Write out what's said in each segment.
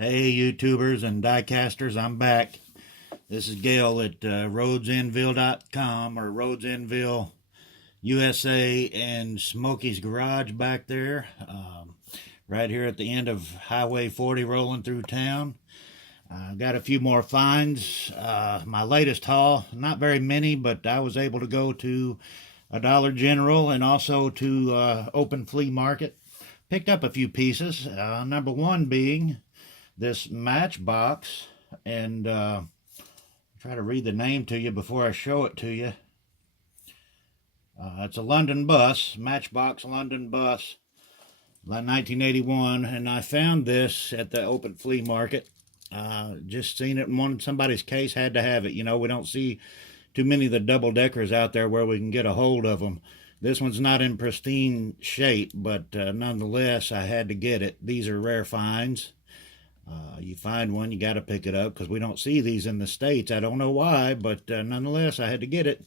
Hey YouTubers and diecasters, I'm back. This is Gail at Roadendsville.com or Roadendsville USA and Smokeys Garage back there. Right here at the end of Highway 40 rolling through town. Got a few more finds. My latest haul, not very many, but I was able to go to a Dollar General and also to open flea market. Picked up a few pieces. Number one being this matchbox, and try to read the name to you before I show it to you. It's a London bus, Matchbox London bus, by 1981, and I found this at the open flea market. Just seen it and wanted somebody's case, had to have it. You know, we don't see too many of the double-deckers out there where we can get a hold of them. This one's not in pristine shape, but nonetheless, I had to get it. These are rare finds. You find one, you got to pick it up because we don't see these in the States. I don't know why, but nonetheless, I had to get it.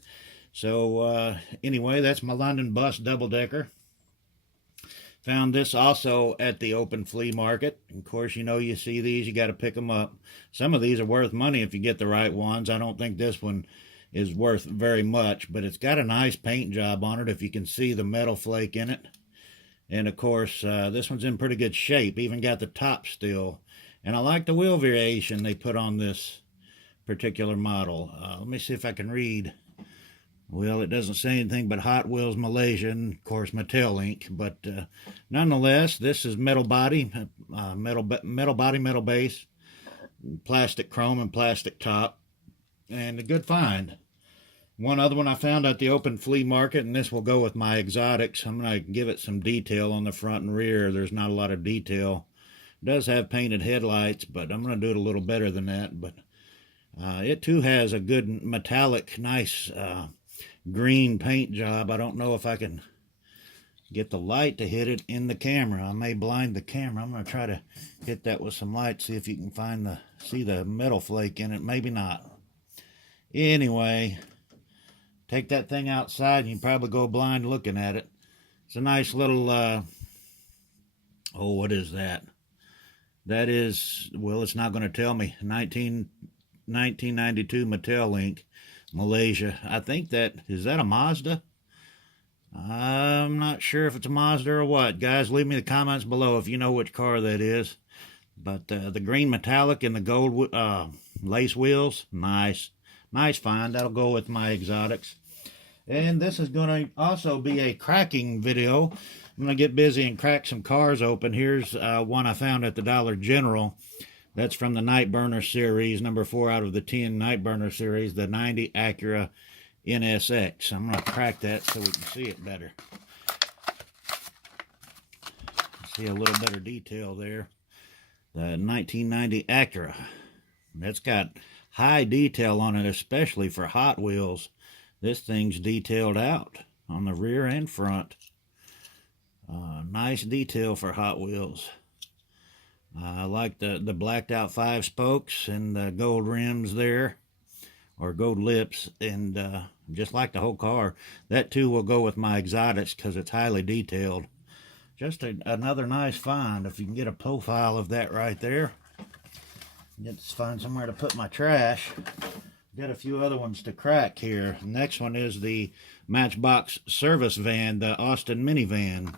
So anyway, that's my London bus double-decker. Found this also at the open flea market. Of course, you know, you see these, you got to pick them up. Some of these are worth money if you get the right ones. I don't think this one is worth very much, but it's got a nice paint job on it if you can see the metal flake in it. And of course, this one's in pretty good shape, even got the top still. And I like the wheel variation they put on this particular model. Let me see if I can read. Well, it doesn't say anything but Hot Wheels Malaysia and, of course, Mattel ink. But nonetheless, this is metal body, metal base, plastic chrome and plastic top. And a good find. One other one I found at the open flea market, and this will go with my exotics. I'm going to give it some detail on the front and rear. There's not a lot of detail. It does have painted headlights, but I'm going to do it a little better than that. But it too has a good metallic, nice green paint job. I don't know if I can get the light to hit it in the camera. I may blind the camera. I'm going to try to hit that with some light, see if you can see the metal flake in it. Maybe not. Anyway, take that thing outside and you probably go blind looking at it. It's a nice little, oh, what is that? That is, well, it's not going to tell me. 1992 Mattel ink, Malaysia. I think is that a Mazda? I'm not sure if it's a Mazda or what. Guys, leave me the comments below if you know which car that is. But the green metallic and the gold lace wheels, nice. Nice find. That'll go with my exotics. And this is going to also be a cracking video. I'm going to get busy and crack some cars open. Here's one I found at the Dollar General. That's from the Night Burner series, number 4 out of the 10 Night Burner series, the 90 Acura NSX. I'm going to crack that so we can see it better. See a little better detail there. The 1990 Acura. It's got high detail on it, especially for Hot Wheels. This thing's detailed out on the rear and front. Nice detail for Hot Wheels. I like the blacked out 5 spokes and the gold rims there, or gold lips, and just like the whole car. That too will go with my exotics because it's highly detailed. Just another nice find. If you can get a profile of that right there. Let's find somewhere to put my trash. Got a few other ones to crack here. Next one is the Matchbox service van, the Austin minivan.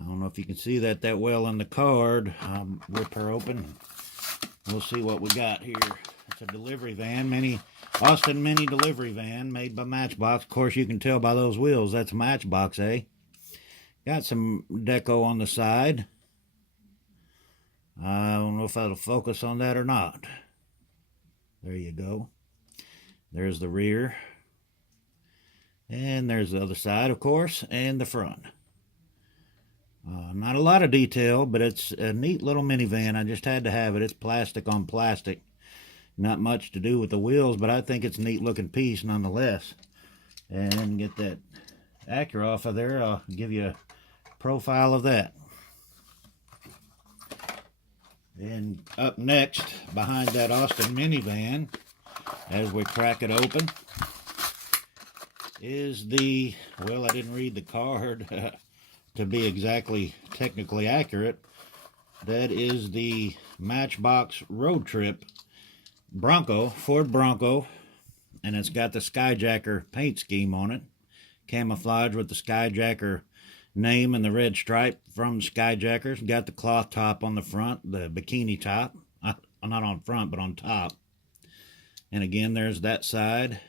I don't know if you can see that well on the card. Rip her open. We'll see what we got here. It's a delivery van, Austin mini delivery van made by Matchbox. Of course, you can tell by those wheels that's Matchbox, eh? Got some deco on the side. I don't know if that'll focus on that or not. There you go. There's the rear. And there's the other side, of course, and the front. Not a lot of detail, but it's a neat little minivan. I just had to have it. It's plastic on plastic. Not much to do with the wheels, but I think it's a neat looking piece nonetheless. And get that Acura off of there. I'll give you a profile of that. And up next, behind that Austin minivan, as we crack it open, is well, I didn't read the card to be exactly technically accurate. That is the Matchbox Road Trip Bronco, Ford Bronco, and it's got the Skyjacker paint scheme on it. Camouflage with the Skyjacker name and the red stripe from Skyjackers. Got the cloth top on the front, the bikini top. Not on front, but on top. And again, there's that side.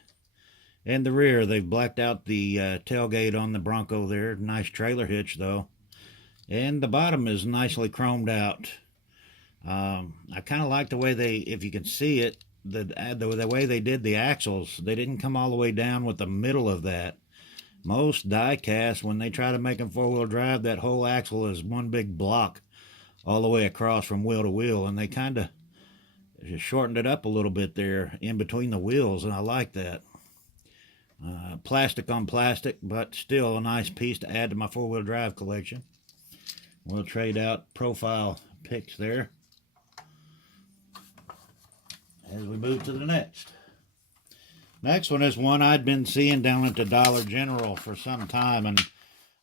And the rear, they've blacked out the tailgate on the Bronco there. Nice trailer hitch, though. And the bottom is nicely chromed out. I kind of like the way they, if you can see it, the way they did the axles. They didn't come all the way down with the middle of that. Most die-cast, when they try to make them four-wheel drive, that whole axle is one big block all the way across from wheel to wheel. And they kind of shortened it up a little bit there in between the wheels, and I like that. Plastic on plastic, but still a nice piece to add to my four-wheel drive collection. We'll trade out profile pics there as we move to the next. Next one is one I'd been seeing down at the Dollar General for some time, and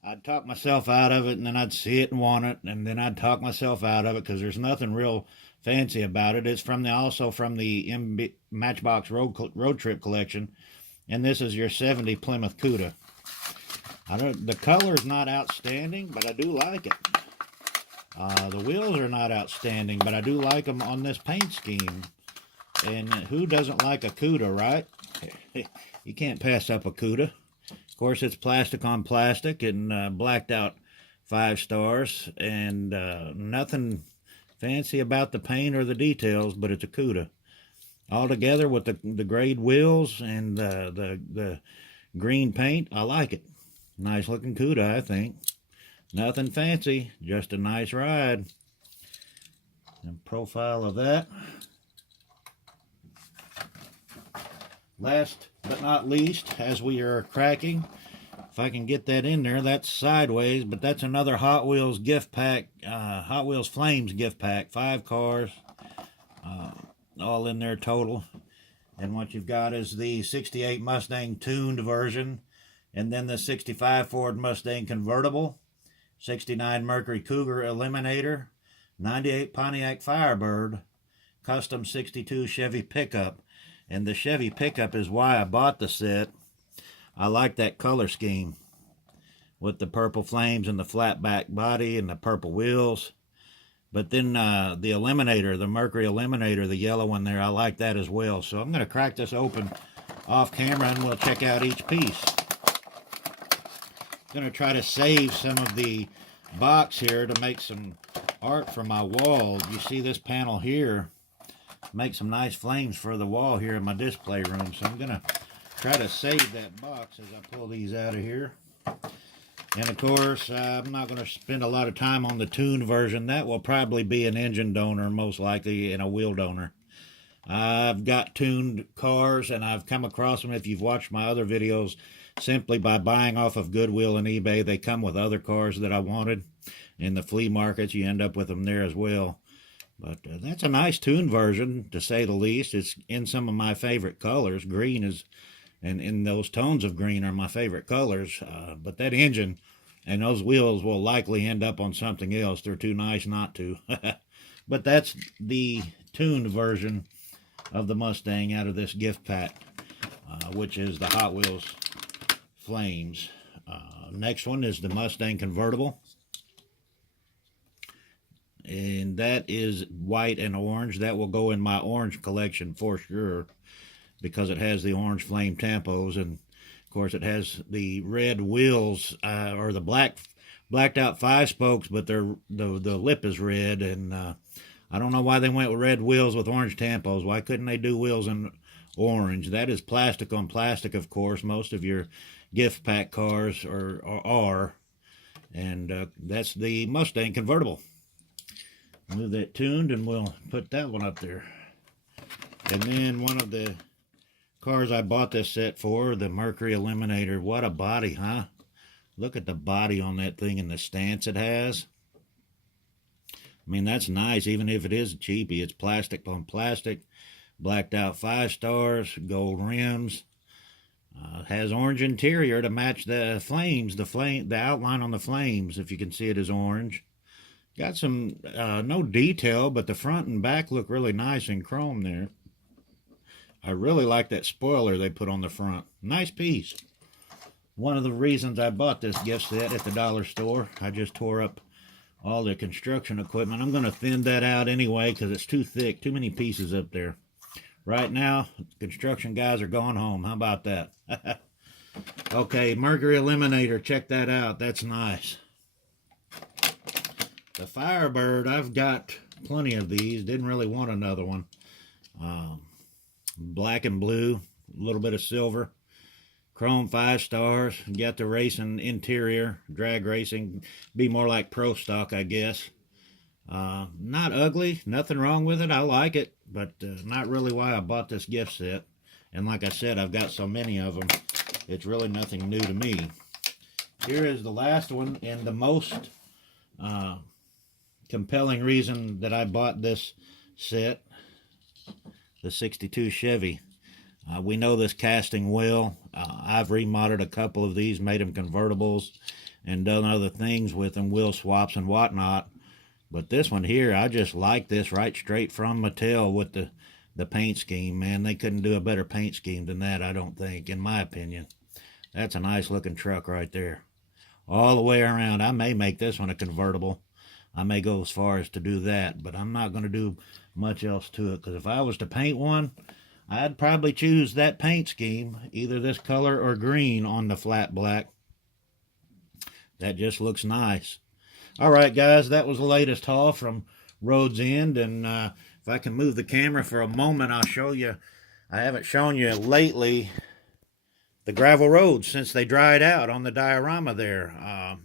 I'd talk myself out of it, and then I'd see it and want it, and then I'd talk myself out of it because there's nothing real fancy about it. It's also from the Matchbox Road Trip collection, and this is your 70 Plymouth Cuda. The color is not outstanding, but I do like it. The wheels are not outstanding, but I do like them on this paint scheme. And who doesn't like a Cuda, right? You can't pass up a Cuda. Of course, it's plastic on plastic and blacked out 5 stars. And nothing fancy about the paint or the details, but it's a Cuda. All together with the grade wheels and the green paint, I like it. Nice looking Cuda, I think. Nothing fancy, just a nice ride. And profile of that. Last but not least, as we are cracking, if I can get that in there, that's sideways, but that's another Hot Wheels gift pack, Hot Wheels Flames gift pack, 5 cars, all in there total. And what you've got is the 68 Mustang tuned version, and then the 65 Ford Mustang convertible, 69 Mercury Cougar Eliminator, 98 Pontiac Firebird, custom 62 Chevy pickup. And the Chevy pickup is why I bought the set. I like that color scheme with the purple flames and the flat back body and the purple wheels. But then the Eliminator, the Mercury Eliminator, the yellow one there, I like that as well. So I'm going to crack this open off camera and we'll check out each piece. I'm going to try to save some of the box here to make some art for my wall. You see this panel here? Make some nice flames for the wall here in my display room. So I'm going to try to save that box as I pull these out of here. And of course, I'm not going to spend a lot of time on the tuned version. That will probably be an engine donor, most likely, and a wheel donor. I've got tuned cars, and I've come across them, if you've watched my other videos, simply by buying off of Goodwill and eBay. They come with other cars that I wanted. In the flea markets, you end up with them there as well. But that's a nice tuned version, to say the least. It's in some of my favorite colors. Green is, and in those tones of green are my favorite colors. But that engine and those wheels will likely end up on something else. They're too nice not to. But that's the tuned version of the Mustang out of this gift pack, which is the Hot Wheels Flames. Next one is the Mustang convertible. And that is white and orange. That will go in my orange collection for sure, because it has the orange flame tampos, and of course it has the red wheels, or the blacked out 5 spokes, but the lip is red. And I don't know why they went with red wheels with orange tampos. Why couldn't they do wheels in orange? That is plastic on plastic, of course. Most of your gift pack cars are. And that's the Mustang convertible. Move that tuned, and we'll put that one up there. And then one of the cars I bought this set for, the Mercury Eliminator. What a body, huh? Look at the body on that thing and the stance it has. I mean, that's nice, even if it is cheapy. It's plastic on plastic, blacked out 5 stars, gold rims. Has orange interior to match the flames. The outline on the flames, if you can see it, is orange. Got some, no detail, but the front and back look really nice in chrome there. I really like that spoiler they put on the front. Nice piece. One of the reasons I bought this gift set at the dollar store. I just tore up all the construction equipment. I'm going to thin that out anyway because it's too thick. Too many pieces up there. Right now, construction guys are going home. How about that? Okay, Mercury Eliminator. Check that out. That's nice. The Firebird, I've got plenty of these. Didn't really want another one. Black and blue. A little bit of silver. Chrome 5 stars. Got the racing interior. Drag racing. Be more like pro stock, I guess. Not ugly, nothing wrong with it. I like it, but not really why I bought this gift set. And like I said, I've got so many of them, it's really nothing new to me. Here is the last one, and the most compelling reason that I bought this set, the 62 Chevy. We know this casting well. I've remodeled a couple of these, made them convertibles, and done other things with them, wheel swaps and whatnot. But this one here, I just like this right straight from Mattel with the paint scheme, man. They couldn't do a better paint scheme than that, I don't think, in my opinion. That's a nice looking truck right there. All the way around. I may make this one a convertible. I may go as far as to do that, but I'm not going to do much else to it, because if I was to paint one, I'd probably choose that paint scheme, either this color or green on the flat black. That just looks nice. All right, guys, that was the latest haul from Road's End, and if I can move the camera for a moment, I'll show you. I haven't shown you lately the gravel roads since they dried out on the diorama there.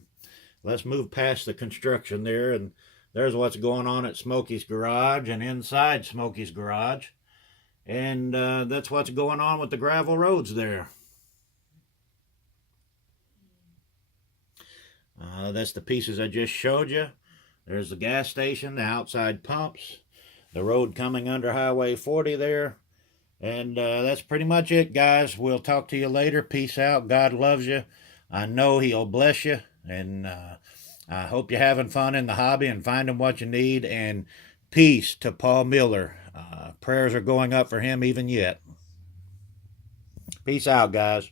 Let's move past the construction there, and there's what's going on at Smokeys' garage and inside Smokeys' garage, and that's what's going on with the gravel roads there. That's the pieces I just showed you. There's the gas station, the outside pumps, the road coming under Highway 40 there. And that's pretty much it, guys. We'll talk to you later. Peace out. God loves you. I know He'll bless you. And I hope you're having fun in the hobby and finding what you need. And peace to Paul Miller. Prayers are going up for him even yet. Peace out, guys.